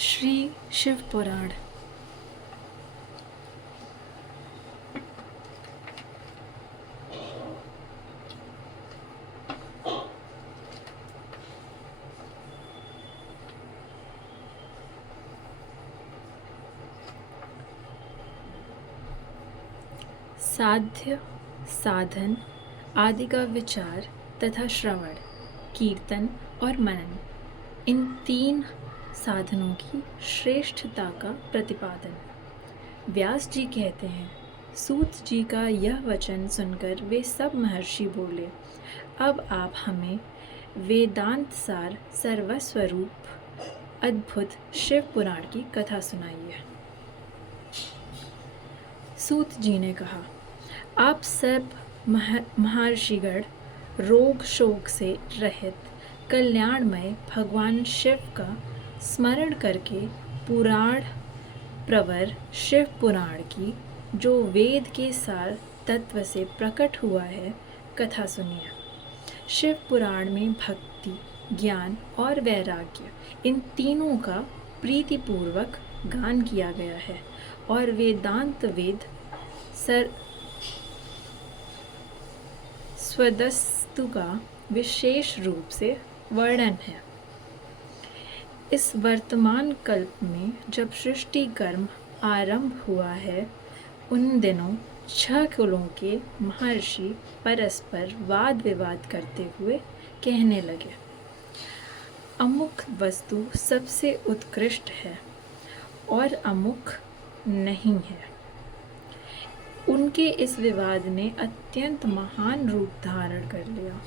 श्री शिव पुराण। साध्य, साधन आदि का विचार तथा श्रवण, कीर्तन और मनन, इन तीन साधनों की श्रेष्ठता का प्रतिपादन। व्यास जी कहते हैं, सूत जी का यह वचन सुनकर वे सब महर्षि बोले, अब आप हमें वेदांत सार सर्वस्वरूप अद्भुत शिव पुराण की कथा सुनाइए। सूत जी ने कहा, आप सब महर्षिगण रोग शोक से रहित कल्याणमय भगवान शिव का स्मरण करके पुराण प्रवर शिव पुराण की, जो वेद के सार तत्व से प्रकट हुआ है, कथा सुनिए। शिव पुराण में भक्ति, ज्ञान और वैराग्य, इन तीनों का प्रीतिपूर्वक गान किया गया है और वेदांत वेद स्वदस्तु का विशेष रूप से वर्णन है। इस वर्तमान कल्प में जब सृष्टि कर्म आरंभ हुआ है, उन दिनों 6 कुलों के महर्षि परस्पर वाद विवाद करते हुए कहने लगे, अमुक वस्तु सबसे उत्कृष्ट है और अमुक नहीं है। उनके इस विवाद ने अत्यंत महान रूप धारण कर लिया।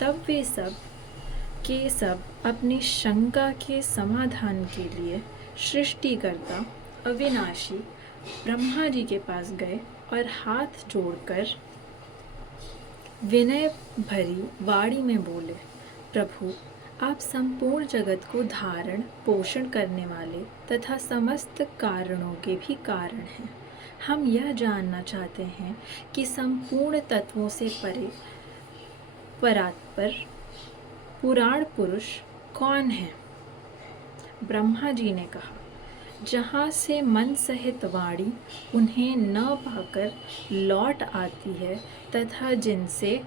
तब वे सब के सब अपनी शंका के समाधान के लिए सृष्टिकर्ता अविनाशी ब्रह्मा जी के पास गए और हाथ जोड़कर विनय भरी वाणी में बोले, प्रभु, आप संपूर्ण जगत को धारण पोषण करने वाले तथा समस्त कारणों के भी कारण हैं। हम यह जानना चाहते हैं कि संपूर्ण तत्वों से परे परात्पर पुराण पुरुष कौन है? ब्रह्मा जी ने कहा, जहाँ से मन सहित वाणी उन्हें न पाकर लौट आती है तथा जिनसे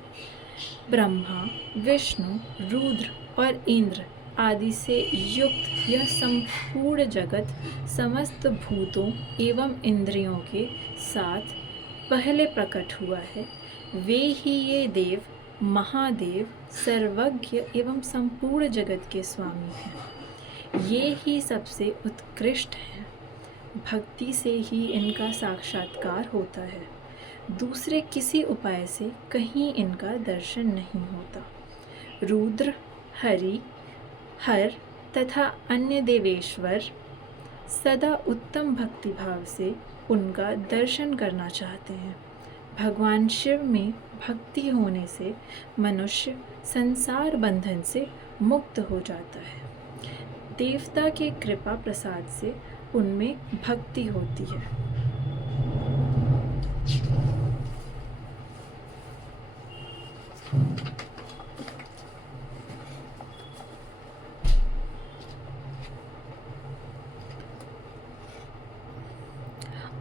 ब्रह्मा, विष्णु, रुद्र और इंद्र आदि से युक्त यह संपूर्ण जगत समस्त भूतों एवं इंद्रियों के साथ पहले प्रकट हुआ है, वे ही ये देव महादेव सर्वज्ञ एवं संपूर्ण जगत के स्वामी हैं। ये ही सबसे उत्कृष्ट हैं। भक्ति से ही इनका साक्षात्कार होता है, दूसरे किसी उपाय से कहीं इनका दर्शन नहीं होता। रुद्र, हरि, हर तथा अन्य देवेश्वर सदा उत्तम भक्ति भाव से उनका दर्शन करना चाहते हैं। भगवान शिव में भक्ति होने से मनुष्य संसार बंधन से मुक्त हो जाता है। देवता के कृपा प्रसाद से उनमें भक्ति होती है।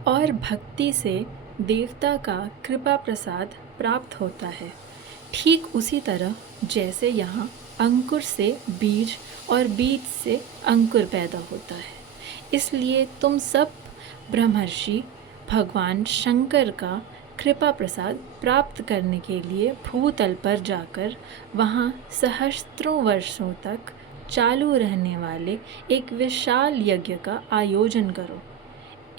और भक्ति से देवता का कृपा प्रसाद प्राप्त होता है। ठीक उसी तरह जैसे यहाँ अंकुर से बीज और बीज से अंकुर पैदा होता है। इसलिए तुम सब ब्रह्मर्षि भगवान शंकर का कृपा प्रसाद प्राप्त करने के लिए भूतल पर जाकर वहाँ सहस्त्रों वर्षों तक चालू रहने वाले एक विशाल यज्ञ का आयोजन करो।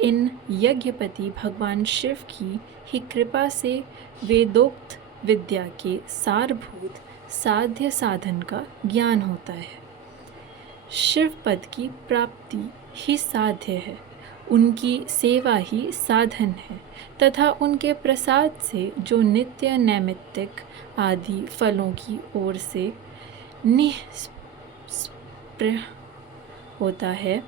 इन यज्ञपति भगवान शिव की ही कृपा से वेदोक्त विद्या के सारभूत साध्य साधन का ज्ञान होता है। शिव पद की प्राप्ति ही साध्य है, उनकी सेवा ही साधन है तथा उनके प्रसाद से जो नित्य नैमित्तिक आदि फलों की ओर से निष्प्रह होता है,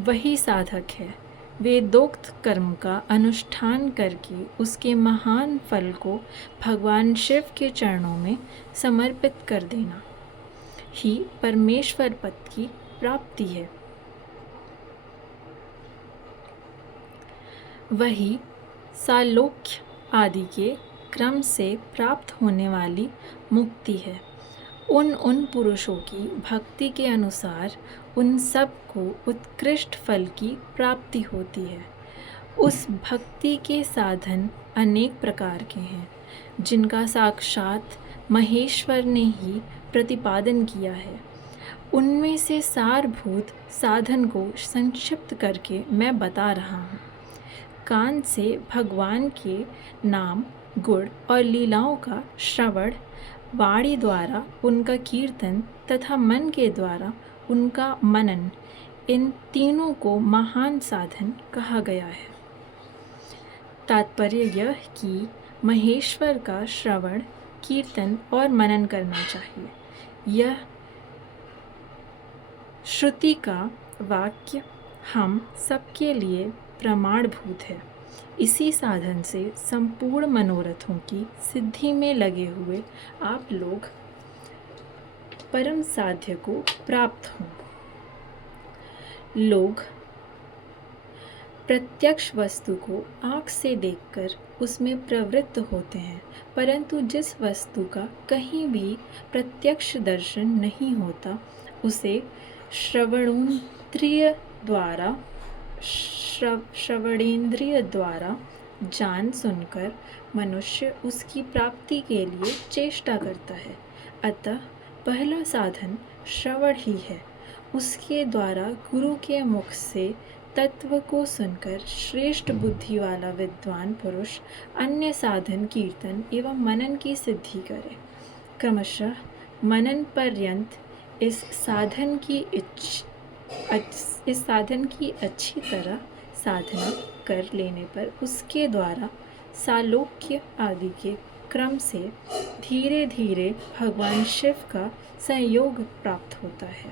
वही साधक है। वेदोक्त कर्म का अनुष्ठान करके उसके महान फल को भगवान शिव के चरणों में समर्पित कर देना ही परमेश्वर पद की प्राप्ति है। वही सालोक्य आदि के क्रम से प्राप्त होने वाली मुक्ति है। उन पुरुषों की भक्ति के अनुसार उन सब को उत्कृष्ट फल की प्राप्ति होती है। उस भक्ति के साधन अनेक प्रकार के हैं, जिनका साक्षात महेश्वर ने ही प्रतिपादन किया है। उनमें से सारभूत साधन को संक्षिप्त करके मैं बता रहा हूँ। कान से भगवान के नाम, गुण और लीलाओं का श्रवण, वाणी द्वारा उनका कीर्तन तथा मन के द्वारा उनका मनन, इन तीनों को महान साधन कहा गया है। तात्पर्य यह कि महेश्वर का श्रवण, कीर्तन और मनन करना चाहिए। यह श्रुति का वाक्य हम सबके लिए प्रमाणभूत है। इसी साधन से संपूर्ण मनोरथों की सिद्धि में लगे हुए आप लोग परम साध्य को प्राप्त हों। लोग प्रत्यक्ष वस्तु को आँख से देखकर उसमें प्रवृत्त होते हैं, परंतु जिस वस्तु का कहीं भी प्रत्यक्ष दर्शन नहीं होता, उसे श्रवणेंद्रिय द्वारा जान सुनकर मनुष्य उसकी प्राप्ति के लिए चेष्टा करता है। अतः पहला साधन श्रवण ही है। उसके द्वारा गुरु के मुख से तत्व को सुनकर श्रेष्ठ बुद्धि वाला विद्वान पुरुष अन्य साधन, कीर्तन एवं मनन की सिद्धि करे। क्रमशः मनन पर्यंत इस साधन की अच्छी तरह साधना कर लेने पर उसके द्वारा सालोक्य आदि के क्रम से धीरे धीरे भगवान शिव का संयोग प्राप्त होता है।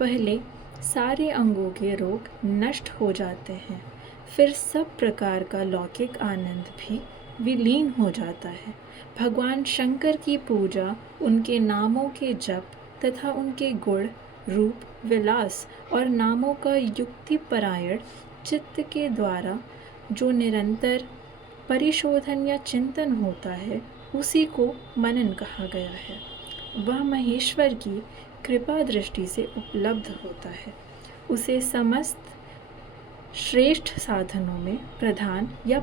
पहले सारे अंगों के रोग नष्ट हो जाते हैं, फिर सब प्रकार का लौकिक आनंद भी विलीन हो जाता है। भगवान शंकर की पूजा, उनके नामों के जप तथा उनके गुण, रूप, विलास और नामों का युक्तिपरायण चित्त के द्वारा जो निरंतर परिशोधन या चिंतन होता है, उसी को मनन कहा गया है। वह महेश्वर की कृपा दृष्टि से उपलब्ध होता है। उसे समस्त श्रेष्ठ साधनों में प्रधान या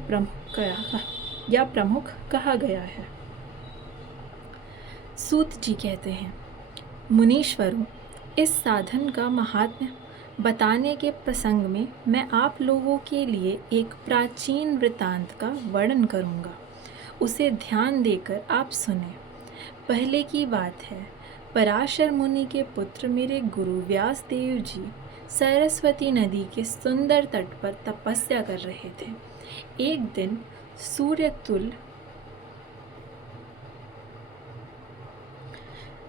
प्रमुख कहा गया है। सूत जी कहते हैं, मुनीश्वरों, इस साधन का महात्म्य बताने के प्रसंग में मैं आप लोगों के लिए एक प्राचीन वृतांत का वर्णन करूँगा। उसे ध्यान देकर आप सुने। पहले की बात है, पराशर मुनि के पुत्र मेरे गुरु व्यास देव जी सरस्वती नदी के सुंदर तट पर तपस्या कर रहे थे। एक दिन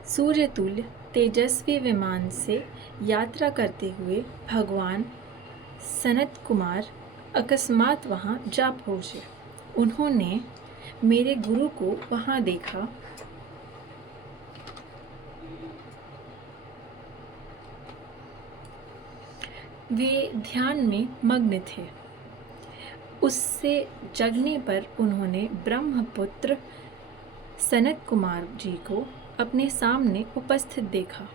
सूर्यतुल्य तेजस्वी विमान से यात्रा करते हुए भगवान सनत कुमार अकस्मात वहाँ जा पहुँचे। उन्होंने मेरे गुरु को वहाँ देखा। वे ध्यान में मग्न थे। उससे जगने पर उन्होंने ब्रह्मपुत्र सनत कुमार जी को अपने सामने उपस्थित देखा।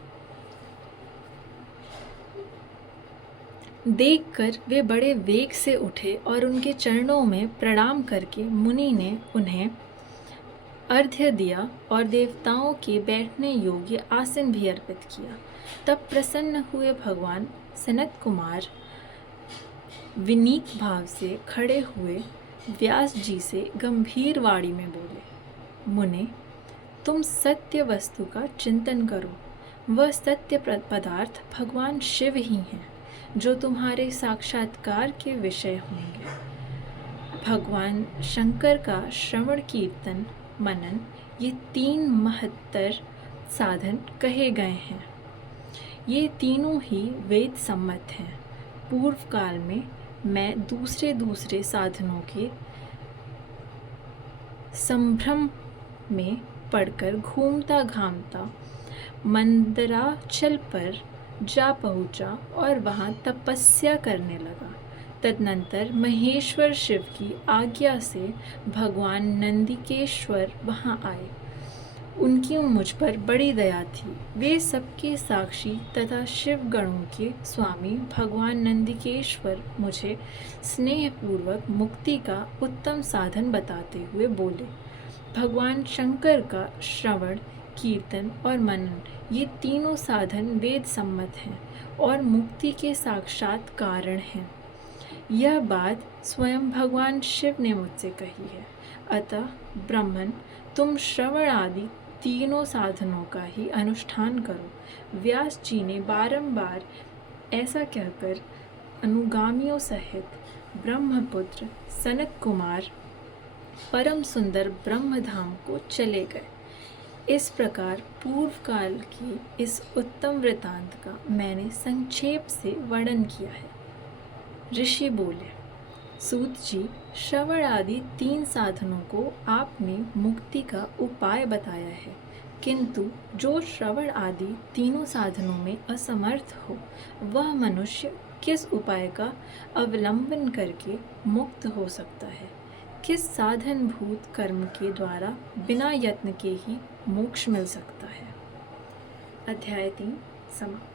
देखकर वे बड़े वेग से उठे और उनके चरणों में प्रणाम करके मुनि ने उन्हें अर्घ्य दिया और देवताओं के बैठने योग्य आसन भी अर्पित किया। तब प्रसन्न हुए भगवान सनत कुमार विनीत भाव से खड़े हुए व्यास जी से गंभीर वाणी में बोले, मुने, तुम सत्य वस्तु का चिंतन करो। वह सत्य पदार्थ भगवान शिव ही हैं, जो तुम्हारे साक्षात्कार के विषय होंगे। भगवान शंकर का श्रवण, कीर्तन, मनन, ये 3 महत्तर साधन कहे गए हैं। ये तीनों ही वेद सम्मत हैं। पूर्व काल में मैं दूसरे साधनों के संभ्रम में पड़कर घूमता घामता मंदराचल पर जा पहुंचा और वहां तपस्या करने लगा। तदनंतर महेश्वर शिव की आज्ञा से भगवान नंदिकेश्वर वहाँ आए। उनकी मुझ पर बड़ी दया थी। वे सबके साक्षी तथा शिव गणों के स्वामी भगवान नंदिकेश्वर मुझे स्नेहपूर्वक मुक्ति का उत्तम साधन बताते हुए बोले, भगवान शंकर का श्रवण, कीर्तन और मनन ये तीनों साधन वेद सम्मत हैं और मुक्ति के साक्षात कारण हैं। यह बात स्वयं भगवान शिव ने मुझसे कही है। अतः ब्राह्मण, तुम श्रवण आदि तीनों साधनों का ही अनुष्ठान करो। व्यास जी ने बारंबार ऐसा कहकर अनुगामियों सहित ब्रह्मपुत्र सनक कुमार परम सुंदर ब्रह्मधाम को चले गए। इस प्रकार पूर्व काल की इस उत्तम वृतांत का मैंने संक्षेप से वर्णन किया है। ऋषि बोले, सूत जी, श्रवण आदि तीन साधनों को आपने मुक्ति का उपाय बताया है, किंतु जो श्रवण आदि तीनों साधनों में असमर्थ हो वह मनुष्य किस उपाय का अवलंबन करके मुक्त हो सकता है? किस साधनभूत कर्म के द्वारा बिना यत्न के ही मोक्ष मिल सकता है? अध्याय 3 समाप्त।